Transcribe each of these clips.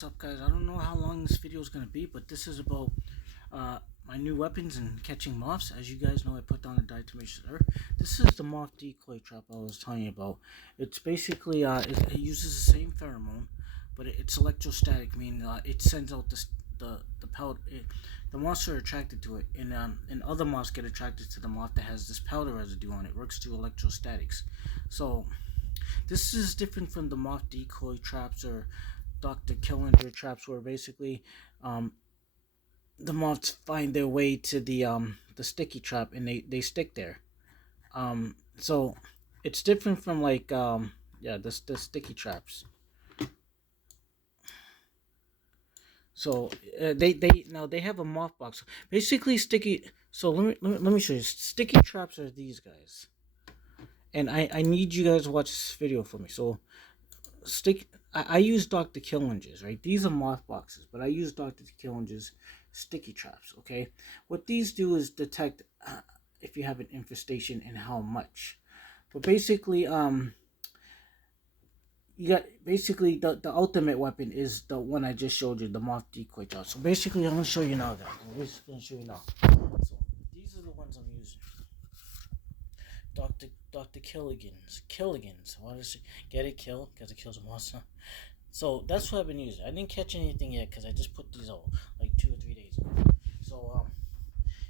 What's up, guys? I don't know how long this video is going to be, but this is about my new weapons and catching moths. As you guys know, I put down a diatomaceous earth. This is the moth decoy trap I was telling you about. It's basically it uses the same pheromone, but it's electrostatic, meaning it sends out the powder. The moths are attracted to it, and other moths get attracted to the moth that has this powder residue on it. It works through electrostatics. So this is different from the moth decoy traps or Dr. Killinger traps, where basically the moths find their way to the sticky trap and they stick there. So it's different from the sticky traps. So they have a moth box. Basically sticky. So let me show you. Sticky traps are these guys, and I need you guys to watch this video for me. So I use Dr. Killinger's, right? These are moth boxes, but I use Dr. Killinger's sticky traps, okay? What these do is detect if you have an infestation and how much. But basically, you got basically the ultimate weapon is the one I just showed you, the moth decoy trap. So basically, I'm gonna show you now. I'm just gonna show you now. So these are the ones I'm using. Dr. Killigans. Why does she get it? Kill because it kills a monster. So that's what I've been using. I didn't catch anything yet because I just put these out like 2 or 3 days ago. So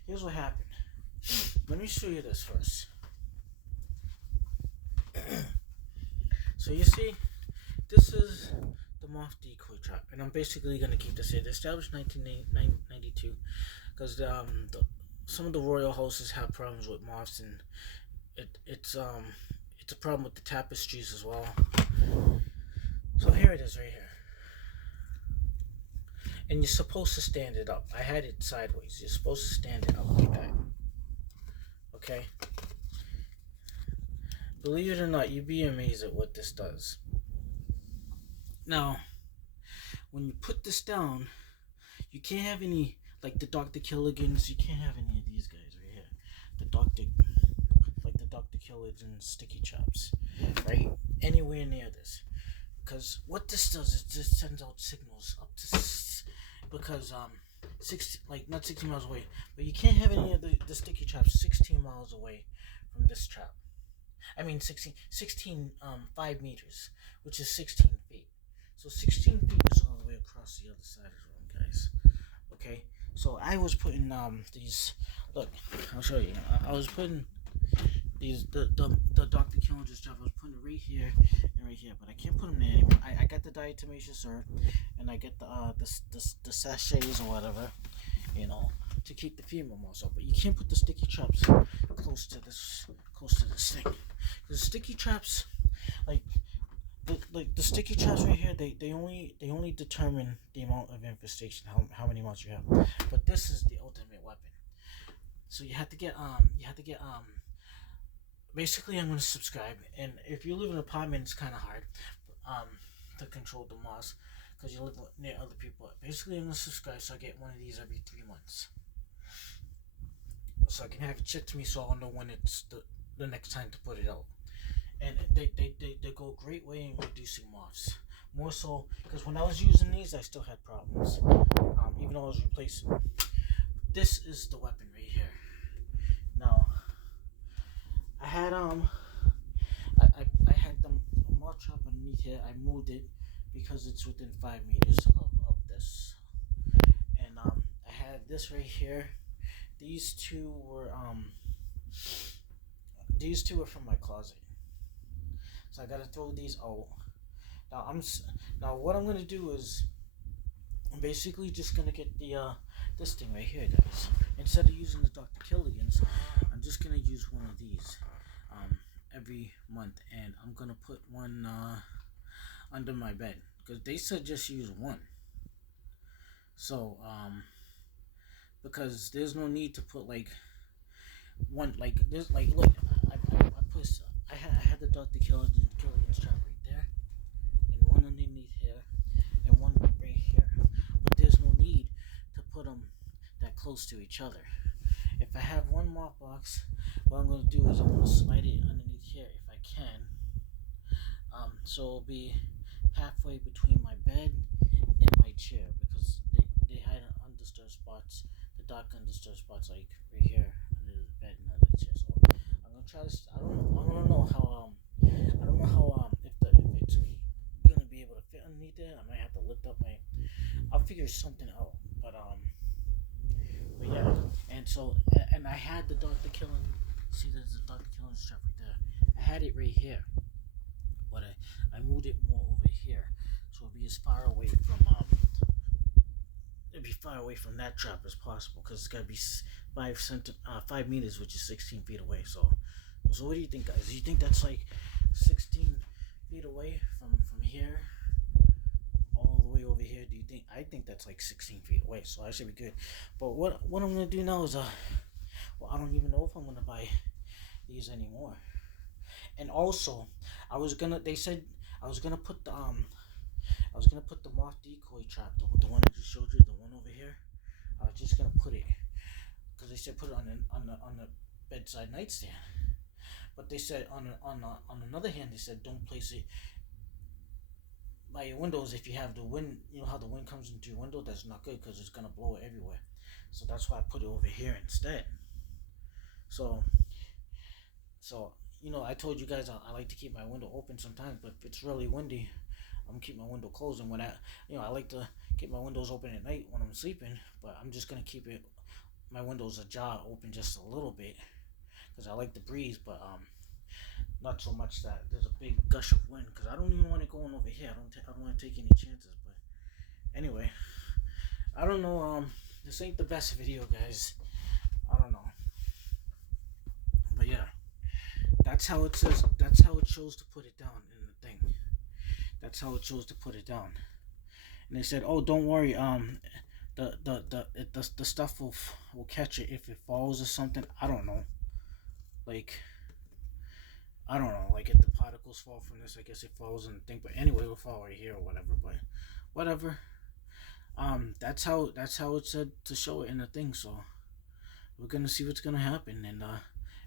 here's what happened. Let me show you this first. So you see, this is the moth decoy trap, and I'm basically gonna keep this here. They established 1992 because some of the royal houses have problems with moths, and it's a problem with the tapestries as well. So here it is right here. And you're supposed to stand it up. I had it sideways. You're supposed to stand it up like that. Okay? Believe it or not, you'd be amazed at what this does. Now, when you put this down, you can't have any, like the Dr. Killigans, you can't have any of these guys right here. The Dr. Killigans sticky chops. Right? Anywhere near this. Because what this does is just sends out signals up to because 60, like not 60 miles away, but you can't have any of the sticky traps 16 miles away from this trap. I mean 16 5 meters, which is 16 feet. So 16 feet is all the way across the other side of the room, guys. Okay, so I was putting these. Look, I'll show you. I was putting these the Dr. Killinger's trap. I was putting it right here and right here, but I can't put them there anymore. I got the diatomaceous earth, and I get the sachets or whatever, to keep the female moths out. But you can't put the sticky traps close to this thing. The sticky traps, like the sticky traps right here, they only determine the amount of infestation, how many moths you have. But this is the ultimate weapon. So you have to get basically, I'm going to subscribe, and if you live in an apartment, it's kind of hard to control the moths because you live near other people. Basically, I'm going to subscribe so I get one of these every 3 months, so I can have it shipped to me so I'll know when it's the next time to put it out. And they go a great way in reducing moths. More so because when I was using these, I still had problems, even though I was replacing them. This is the weapon right here. Now, I had I had the moth trap underneath here. I moved it because it's within 5 meters of this, and I had this right here. These two were from my closet, so I gotta throw these out. Now what I'm gonna do is I'm basically just gonna get the this thing right here, guys. Instead of using the Dr. Killigans, I'm just gonna use one of these every month, and I'm gonna put one under my bed because they said just use one. So because there's no need to put like one like this. Like look, I had the Dr. Killigans trap right there, and one underneath here, and one right here. But there's no need to put them that close to each other. If I have one moth box, what I'm going to do is I'm going to slide it underneath here if I can. So it'll be halfway between my bed and my chair because they had undisturbed spots, the dark undisturbed spots like right here under the bed and under the chair. So I'm gonna try to. I don't know. I don't know how. I don't know how. If it's gonna be able to fit underneath there. I might have to lift up my. I'll figure something out. But yeah. And I had the Dr. Killing. See, there's the Dr. Killing strap right there. I had it right here, but I moved it more over here, so it'll be as far away from it'd be far away from that trap as possible because it's gotta be 5 meters, which is 16 feet away. So what do you think, guys? Do you think that's like 16 feet away from here all the way over here? Do you think? I think that's like 16 feet away, so that should be good. But what I'm gonna do now is well, I don't even know if I'm gonna buy these anymore. And also, they said I was gonna put the Moth Decoy trap, the one I just showed you, the one over here. I was just gonna put it because they said put it on the bedside nightstand. But they said on another hand, they said don't place it by your windows if you have the wind. You know how the wind comes into your window? That's not good because it's gonna blow it everywhere. So that's why I put it over here instead. So I told you guys I like to keep my window open sometimes, but if it's really windy, I'm gonna keep my window closed. And when I like to keep my windows open at night when I'm sleeping, but I'm just gonna keep my windows ajar open just a little bit because I like the breeze, but not so much that there's a big gush of wind because I don't even want it going over here. I don't want to take any chances. But anyway, I don't know. This ain't the best video, guys. I don't know, but yeah. That's how it says. That's how it chose to put it down in the thing. That's how it chose to put it down. And they said, "Oh, don't worry. The stuff will catch it if it falls or something. I don't know. Like I don't know. Like if the particles fall from this, I guess it falls in the thing. But anyway, it'll fall right here or whatever. But whatever. That's how it said to show it in the thing. So we're gonna see what's gonna happen. And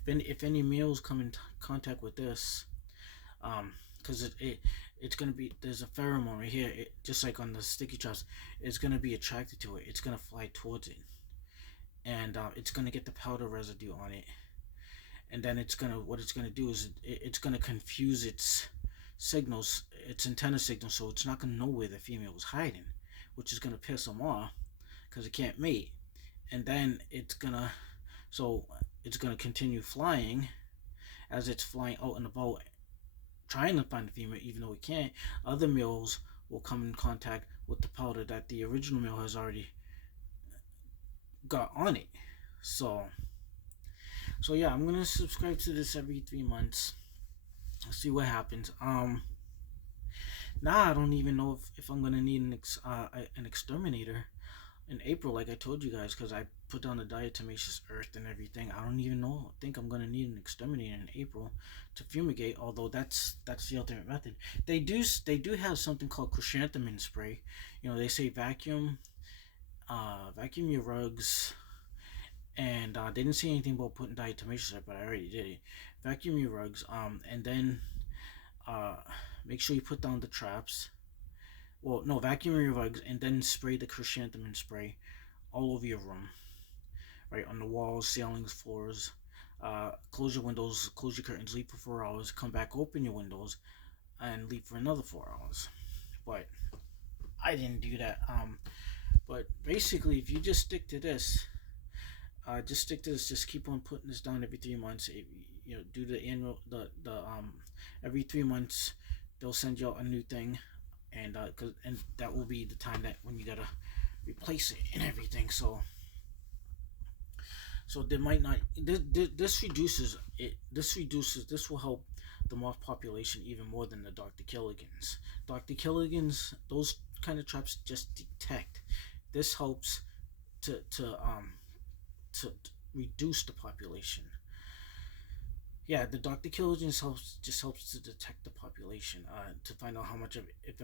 if any males come in contact with this, because it's gonna be, there's a pheromone right here, just like on the sticky traps, it's gonna be attracted to it. It's gonna fly towards it, and it's gonna get the powder residue on it, and then what it's gonna do is it's gonna confuse its signals, its antenna signals, so it's not gonna know where the female is hiding, which is gonna piss them off because it can't mate, and then it's gonna continue flying. As it's flying out and about trying to find the female, even though it can't, other males will come in contact with the powder that the original male has already got on it. So yeah, I'm gonna subscribe to this every 3 months. Let's see what happens. Now I don't even know if I'm gonna need an exterminator in April, like I told you guys, because I put down the diatomaceous earth and everything. I don't even think I'm gonna need an exterminator in April to fumigate. Although that's the ultimate method. They do have something called chrysanthemum spray. They say vacuum your rugs, and they didn't say anything about putting diatomaceous earth, but I already did it. Vacuum your rugs, and then make sure you put down the traps. Well, no, vacuum your rugs and then spray the chrysanthemum spray all over your room, right on the walls, ceilings, floors. Close your windows, close your curtains, leave for 4 hours. Come back, open your windows, and leave for another 4 hours. But I didn't do that. But basically, if you just stick to this, just keep on putting this down every 3 months. Do the annual every 3 months they'll send you out a new thing. And that will be the time that when you gotta replace it and everything. So there might not, this reduces it. This will help the moth population even more than the Dr. Killigans. Dr. Killigans, those kind of traps just detect. This helps to reduce the population. Yeah, the Dr. Killigans helps to detect the population, to find out how much of, if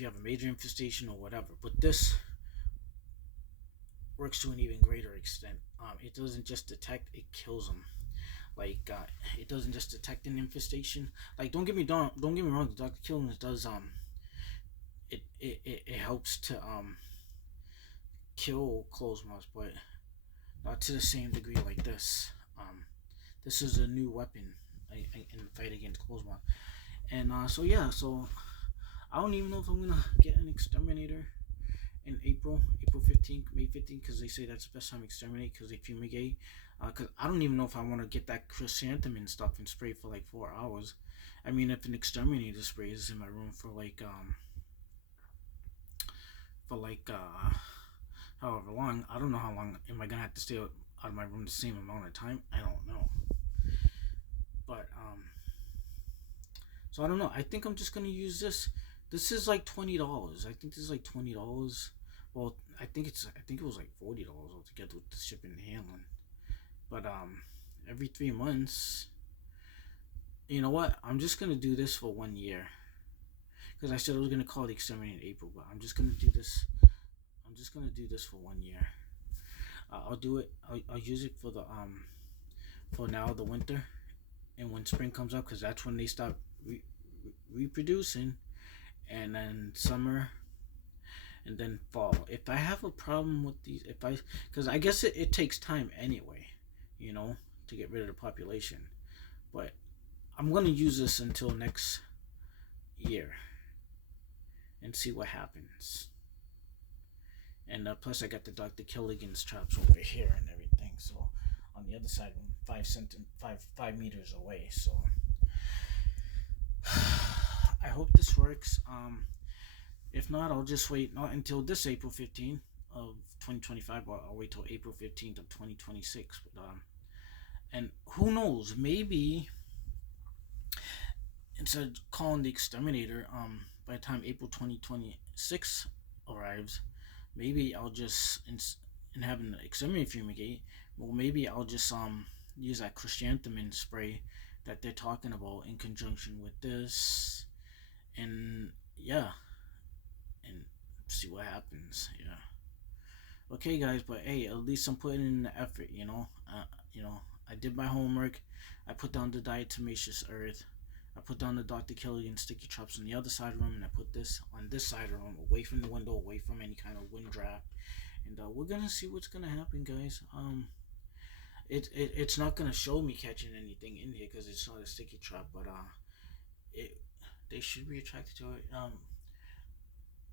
you have a major infestation or whatever. But this works to an even greater extent. It doesn't just detect; it kills them. Like it doesn't just detect an infestation. Like don't get me wrong. The Dr. Killigans does it helps to kill clothes moths, but not to the same degree like this. This is a new weapon in the fight against clothes moths. And so yeah, so I don't even know if I'm gonna get an exterminator in April 15th, May 15th, because they say that's the best time to exterminate because they fumigate. Because I don't even know if I want to get that chrysanthemum stuff and spray for like 4 hours. I mean, if an exterminator sprays in my room for like however long, I don't know how long am I gonna have to stay out of my room the same amount of time. I don't know, but so I don't know. I think I'm just gonna use this. This is like $20. I think this is like $20. Well, I think it was like $40 altogether with the shipping and handling. But every 3 months, you know what? I'm just gonna do this for 1 year. Because I said I was gonna call the exterminator in April, but I'm just gonna do this. I'm just gonna do this for 1 year. I'll do it. I'll use it for now the winter, and when spring comes up, because that's when they start reproducing, and then summer, and then fall. If I have a problem with these, because I guess it takes time anyway, you know, to get rid of the population. But I'm gonna use this until next year and see what happens. And plus, I got the Dr. Killigan's traps over here and everything. So on the other side, 5 meters away. So I hope this works. If not, I'll just wait not until this April 15th of 2025, but I'll wait till April 15th of 2026. But and who knows? Maybe instead of calling the exterminator, by the time April 2026 arrives, maybe I'll just and have an exterminator fumigate. Well, maybe I'll just use that chrysanthemum spray that they're talking about in conjunction with this, and yeah, and see what happens. Yeah. Okay, guys, but hey, at least I'm putting in the effort. I did my homework. I put down the diatomaceous earth. I put down the Dr. Killian sticky traps on the other side of the room, and I put this on this side of the room, away from the window, away from any kind of wind draft. And we're gonna see what's gonna happen, guys. It's not gonna show me catching anything in here because it's not a sticky trap, but they should be attracted to it.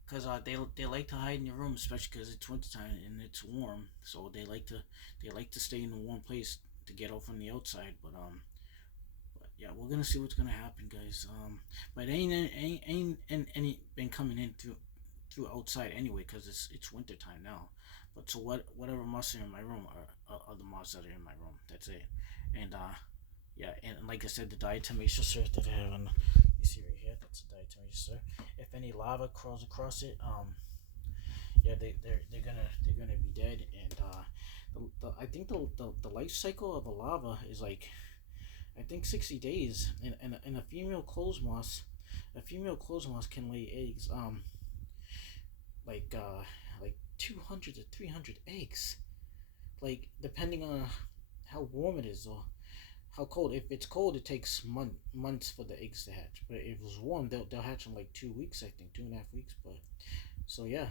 Because they like to hide in your room, especially because it's wintertime and it's warm, so they like to stay in a warm place to get out from the outside. But yeah, we're gonna see what's gonna happen, guys. But it ain't been coming in through outside anyway, because it's winter time now. But so whatever moths are in my room are the moths that are in my room. That's it. And yeah, and like I said, the diatomaceous earth that I have on, you see right here, that's the diatomaceous earth. If any lava crawls across it, yeah, they're gonna be dead. And I think the life cycle of a lava is like, I think 60 days. And a female clothes moth, can lay eggs like 200 to 300 eggs, like depending on how warm it is or how cold. If it's cold, it takes months for the eggs to hatch. But if it's warm, they'll hatch in like 2 weeks, I think 2.5 weeks. But so yeah,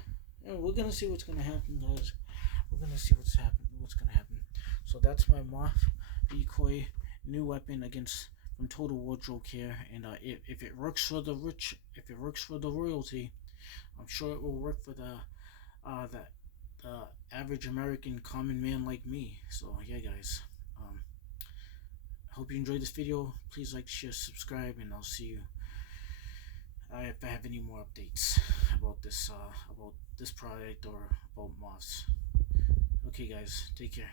and we're gonna see what's gonna happen, guys. We're gonna see what's gonna happen. So that's my Moth Decoy new weapon from Total Wardrobe Care. And if it works for the rich, if it works for the royalty, I'm sure it will work for the average American common man like me. So yeah, guys, hope you enjoyed this video. Please like, share, subscribe, and I'll see you if I have any more updates about this product or about moths. Okay, guys, take care.